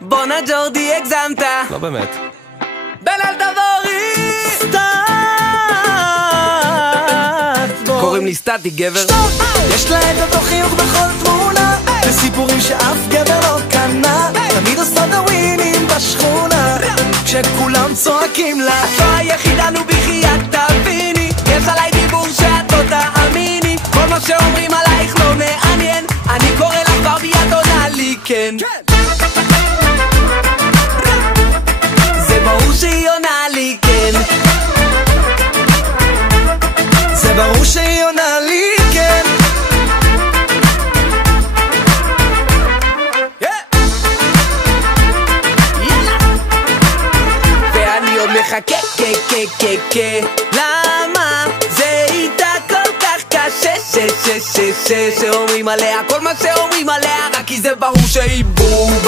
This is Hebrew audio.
בונה ג'ורדי הגזמת, לא באמת. בליל תבורי סטאט בוי. קוראים לי סטטי גבר. יש לה את אותו חיוך בכל תמונה, וסיפורים שאף גבר לא קנה. תמיד עושה דווינים בשכונה, כשכולם צועקים לה את לא היחידה, נו בחייאת תביני, יש עליי דיבור שאת לא תאמיני. כל מה שאומרים עלייך לא מעניין, אני קורא לך ברבי, את עונה לי כן. זה ברור שהיא עונה לי כן. זה ברור שהיא עונה לי כן. ואני עוד מחכה, למה זה איתה כל כך קשה, שאומרים עליה כל מה שאומרים עליה, רק כי זה ברור שהיא בובה.